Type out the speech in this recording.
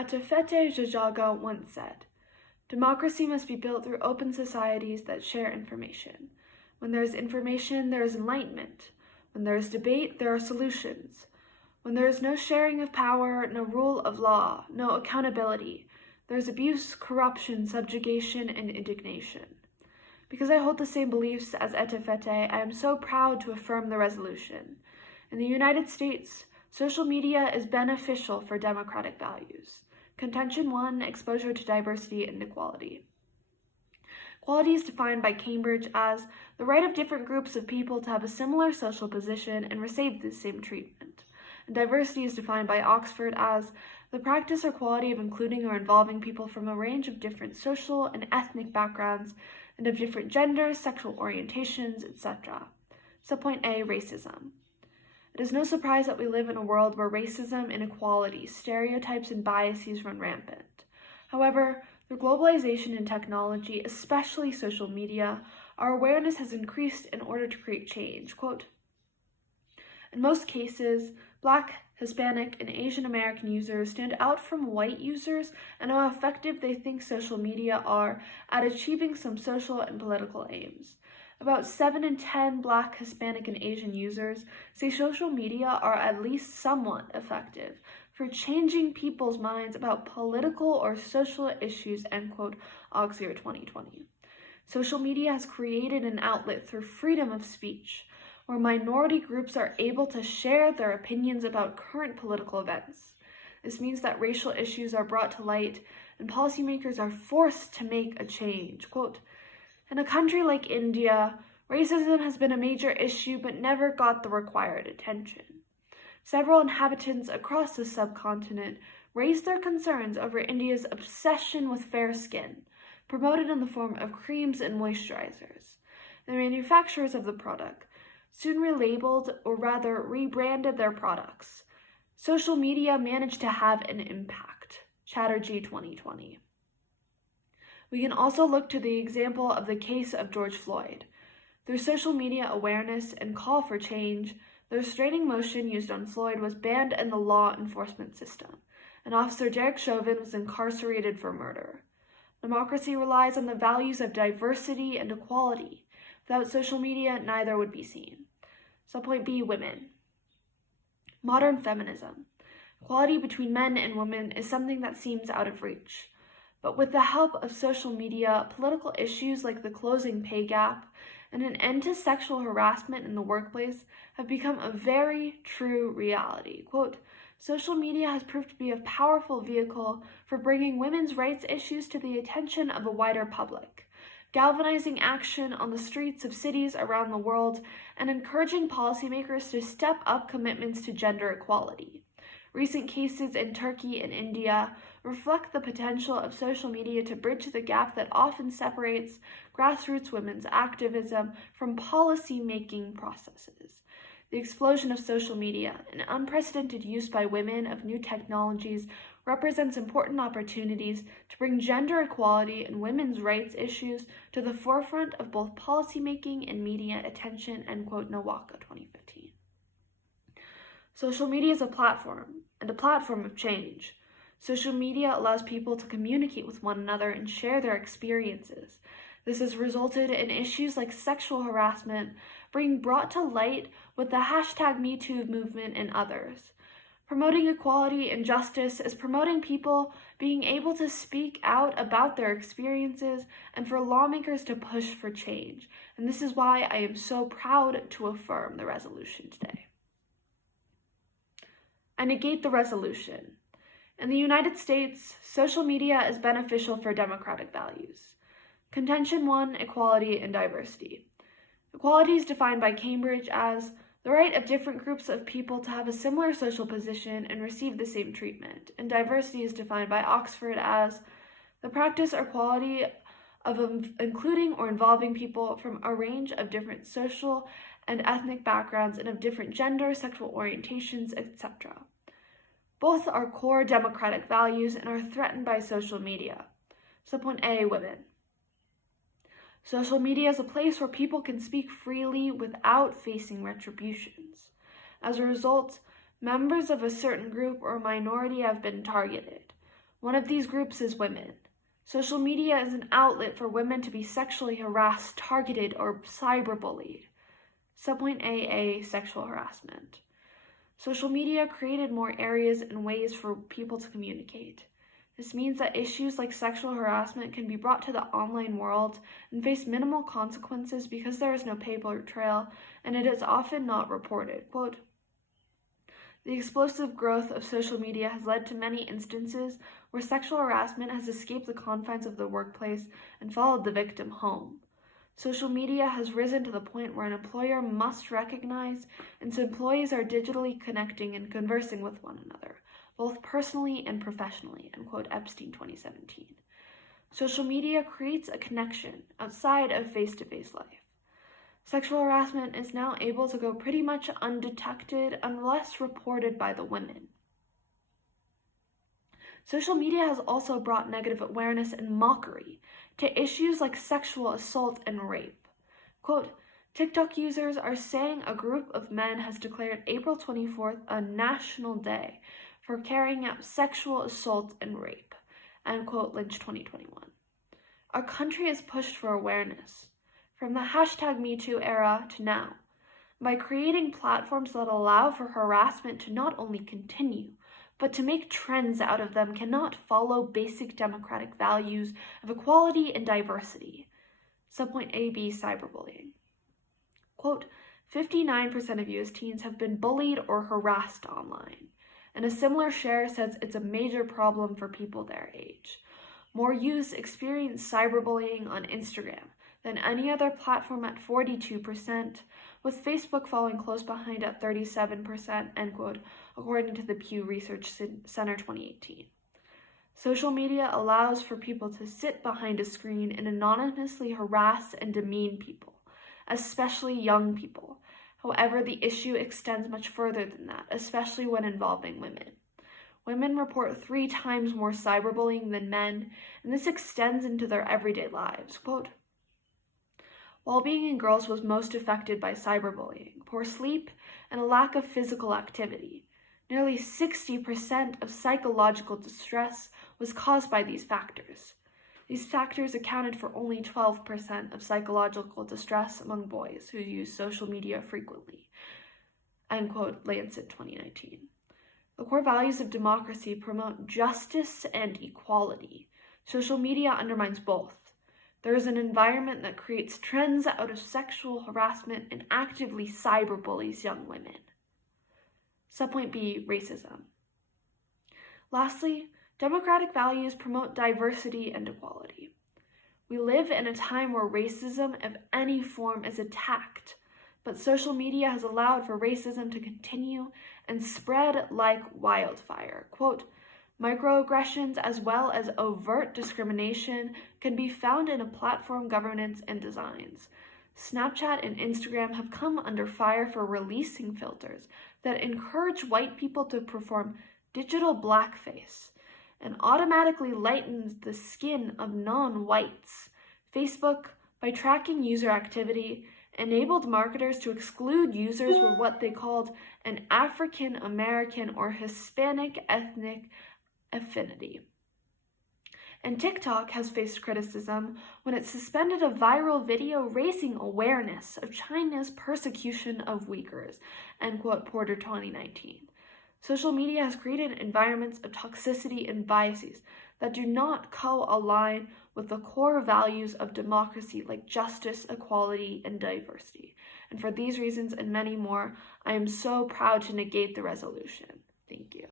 Atefete Jajaga once said, "Democracy must be built through open societies that share information. When there is information, there is enlightenment. When there is debate, there are solutions. When there is no sharing of power, no rule of law, no accountability, there is abuse, corruption, subjugation, and indignation." Because I hold the same beliefs as Etefete, I am so proud to affirm the resolution. In the United States, social media is beneficial for democratic values. Contention 1, exposure to diversity and equality. Equality is defined by Cambridge as the right of different groups of people to have a similar social position and receive the same treatment. And diversity is defined by Oxford as the practice or quality of including or involving people from a range of different social and ethnic backgrounds and of different genders, sexual orientations, etc. Subpoint A, racism. It is no surprise that we live in a world where racism, inequality, stereotypes, and biases run rampant. However, through globalization and technology, especially social media, our awareness has increased in order to create change. Quote, "In most cases, Black, Hispanic, and Asian American users stand out from white users and how effective they think social media are at achieving some social and political aims. About 7 in 10 Black, Hispanic, and Asian users say social media are at least somewhat effective for changing people's minds about political or social issues," end quote, Auxier 2020. Social media has created an outlet through freedom of speech, where minority groups are able to share their opinions about current political events. This means that racial issues are brought to light and policymakers are forced to make a change. Quote, "In a country like India, racism has been a major issue but never got the required attention. Several inhabitants across the subcontinent raised their concerns over India's obsession with fair skin, promoted in the form of creams and moisturizers. The manufacturers of the product soon relabeled or rather rebranded their products. Social media managed to have an impact." Chatterjee 2020. We can also look to the example of the case of George Floyd. Through social media awareness and call for change, the restraining motion used on Floyd was banned in the law enforcement system, and Officer Derek Chauvin was incarcerated for murder. Democracy relies on the values of diversity and equality. Without social media, neither would be seen. Subpoint B, women. Modern feminism. Equality between men and women is something that seems out of reach. But with the help of social media, political issues like the closing pay gap and an end to sexual harassment in the workplace have become a very true reality. Quote, "Social media has proved to be a powerful vehicle for bringing women's rights issues to the attention of a wider public, galvanizing action on the streets of cities around the world, and encouraging policymakers to step up commitments to gender equality. Recent cases in Turkey and India reflect the potential of social media to bridge the gap that often separates grassroots women's activism from policy-making processes. The explosion of social media and unprecedented use by women of new technologies represents important opportunities to bring gender equality and women's rights issues to the forefront of both policymaking and media attention," end quote, Nawaka 2015. Social media is a platform, and a platform of change. Social media allows people to communicate with one another and share their experiences. This has resulted in issues like sexual harassment being brought to light with the hashtag #MeToo movement and others. Promoting equality and justice is promoting people being able to speak out about their experiences and for lawmakers to push for change. And this is why I am so proud to affirm the resolution today. I negate the resolution. In the United States, social media is beneficial for democratic values. Contention 1, equality and diversity. Equality is defined by Cambridge as the right of different groups of people to have a similar social position and receive the same treatment. And diversity is defined by Oxford as the practice or quality of including or involving people from a range of different social and ethnic backgrounds and of different genders, sexual orientations, etc. Both are core democratic values and are threatened by social media. Subpoint A, women. Social media is a place where people can speak freely without facing retributions. As a result, members of a certain group or minority have been targeted. One of these groups is women. Social media is an outlet for women to be sexually harassed, targeted, or cyberbullied. Subpoint AA, sexual harassment. Social media created more areas and ways for people to communicate. This means that issues like sexual harassment can be brought to the online world and face minimal consequences because there is no paper trail and it is often not reported. Quote, the explosive growth of social media has led to many instances where sexual harassment has escaped the confines of the workplace and followed the victim home. Social media has risen to the point where an employer must recognize its employees are digitally connecting and conversing with one another, both personally and professionally, unquote Epstein 2017. Social media creates a connection outside of face-to-face life. Sexual harassment is now able to go pretty much undetected unless reported by the women. Social media has also brought negative awareness and mockery to issues like sexual assault and rape. Quote, TikTok users are saying a group of men has declared April 24th a national day for carrying out sexual assault and rape, end quote, Lynch 2021. Our country has pushed for awareness, from the hashtag #MeToo era to now, by creating platforms that allow for harassment to not only continue, but to make trends out of them cannot follow basic democratic values of equality and diversity. Subpoint AB, cyberbullying. Quote, 59% of US teens have been bullied or harassed online, and a similar share says it's a major problem for people their age. More youths experience cyberbullying on Instagram than any other platform at 42%, with Facebook following close behind at 37%, end quote, according to the Pew Research Center 2018. Social media allows for people to sit behind a screen and anonymously harass and demean people, especially young people. However, the issue extends much further than that, especially when involving women. Women report 3 times more cyberbullying than men, and this extends into their everyday lives. Quote, well-being in girls was most affected by cyberbullying, poor sleep, and a lack of physical activity. Nearly 60% of psychological distress was caused by these factors. These factors accounted for only 12% of psychological distress among boys who use social media frequently, end quote, Lancet 2019. The core values of democracy promote justice and equality. Social media undermines both. There is an environment that creates trends out of sexual harassment and actively cyberbullies young women. Subpoint B, racism. Lastly, democratic values promote diversity and equality. We live in a time where racism of any form is attacked, but social media has allowed for racism to continue and spread like wildfire. Quote, microaggressions as well as overt discrimination can be found in a platform governance and designs. Snapchat and Instagram have come under fire for releasing filters that encourage white people to perform digital blackface and automatically lightens the skin of non-whites. Facebook, by tracking user activity, enabled marketers to exclude users with what they called an African American or Hispanic ethnic affinity. And TikTok has faced criticism when it suspended a viral video raising awareness of China's persecution of Uyghurs, end quote, Porter 2019. Social media has created environments of toxicity and biases that do not co-align with the core values of democracy like justice, equality, and diversity. And for these reasons and many more, I am so proud to negate the resolution. Thank you.